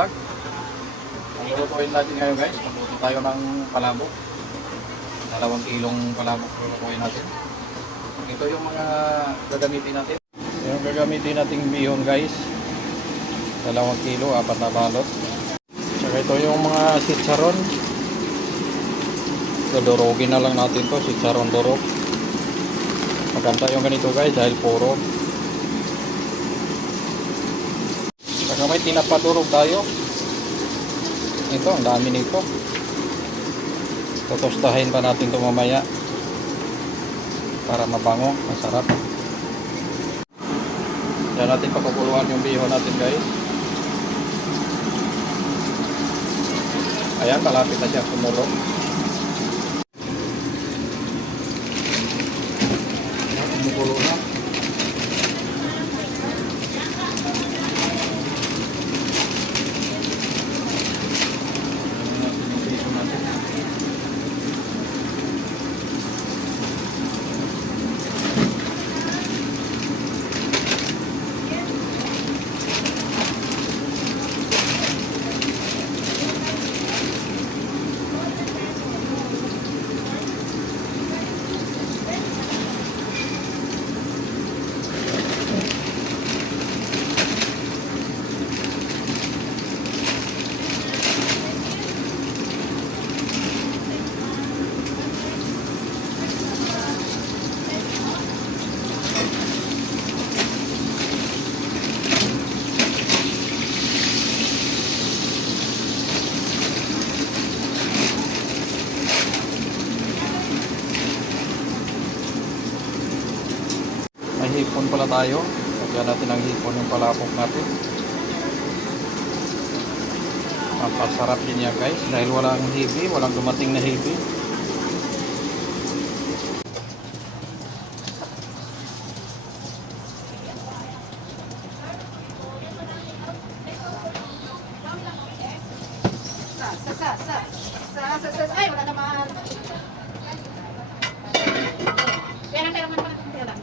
Vlog. Ang lulutuin natin ngayon guys, magluto tayo ng palabok. 2 kilong palabok lulutuin natin. Ito yung mga gagamitin natin. Yung gagamitin nating bihon guys, 2 kilo, 4 na balot. Saka ito yung mga sitsaron. Dodorogin na lang natin to, sitsaron dorog. Maganda yung ganito guys dahil puro. Saka may tinapadurog tayo. Ito, ang dami nito. Tutustahin pa natin ito mamaya para mabango, masarap. Diyan natin papakuluan yung bihon natin guys. Ayan, malapit na siya kumulo. Kumukulo na. May hipon pala tayo. Lagyan natin ang hipon yung palabok natin. Mapasarap din yan guys dahil walang hibi, walang dumating na hibi. Ay, wala naman. Kaya natin naman pala kung lang.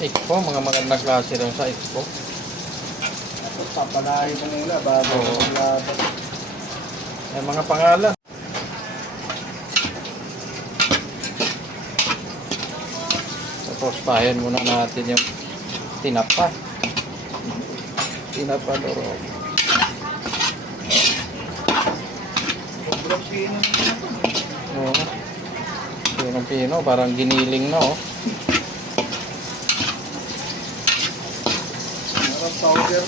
Expo, mga magandang klase doon sa Expo. Papanahin mo nila bago maglaban. Yung mga pangalan. Tapos pahin muna natin yung tinapa. Tinapa doro. Sobrang pino. Oo. Pinong-pino, parang giniling na oh. Meron powder.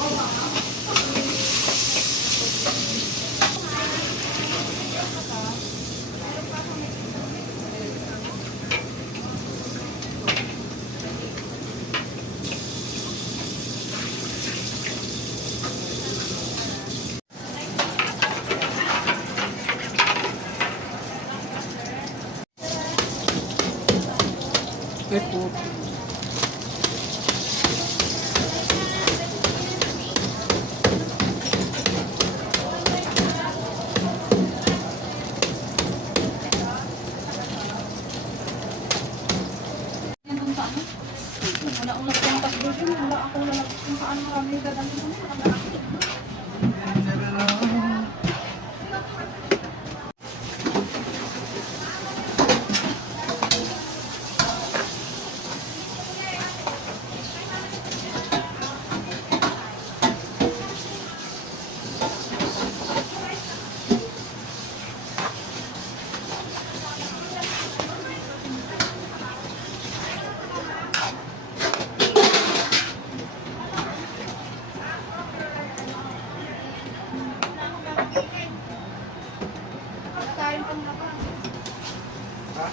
Oo. Ito. Wala akong nagpuntas doon. Wala ako na kung saan marami dadalhin ko. Tayong panlaba. Ha?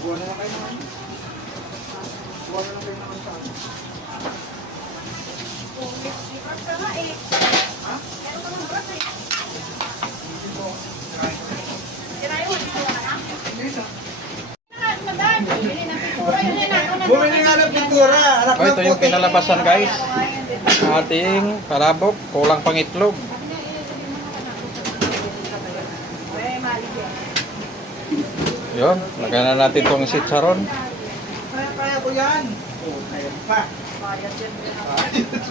Buwan na lang kayo naman. Buwan na lang kayo naman sa akin. Lipas ka nga eh. Ha? Meron ka ng bras eh. Hindi po. Kain ko na. Tirayo, hindi ko wala na. Hindi sa. Madami. Bili ng pintura. Yun yun ako. Bumili nga ng pintura. Anak Oh, ito yung puti. pinalabasan guys. Ang ating palabok, kulang pang itlog. Eh, mali yan. Yun, lagyan na natin itong sitsaron. Kaya ko yan. Oh, ayun pa.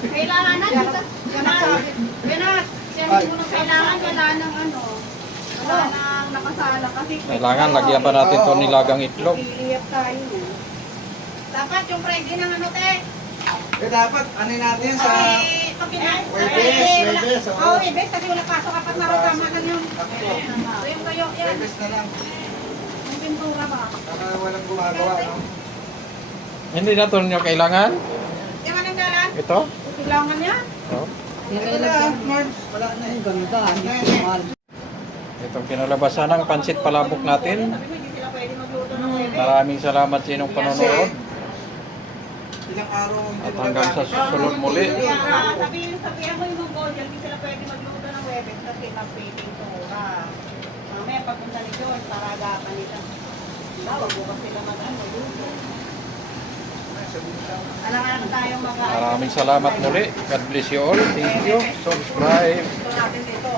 Kailangan na dito. Ganat. Kailangan wala ng ano. Wala nang nakasala kasi. Kailangan lagyan pa natin itong nilagang itlog. Iiyak tayo. Dapat yung Friday ng ano te. Eh dapat, ano natin yan sa... Kasi pag Webes, oo. Oo, Webes. Kasi wala pasok kapag narasama na yun. Ako. So yung kayo, yan. Webes na lang. Yung pintura ba? Para walang gumagawa, no? Hindi na ito nyo kailangan. Yung anong dalan? Ito. Kailangan yan. Oh. Ito na, Mark. Wala na eh. Ganda. Itong pinalabasan ng pansit palabok natin. Sabi mo, hindi sila pwede magluto ng Webes. Maraming salamat sa inyong panonood. Ilang araw hindi At hanggang sa susunod muli. Kaya sabihan mo yung mga hindi sila pwede magluto ng Webes kasi magpipintura. Mamaya pagpunta ni George, paragapan nila. Wag bukas sila mag-ano, luto. Alam tayong mga... Maraming salamat muli. God bless you all. Thank you. Subscribe. Ito natin dito.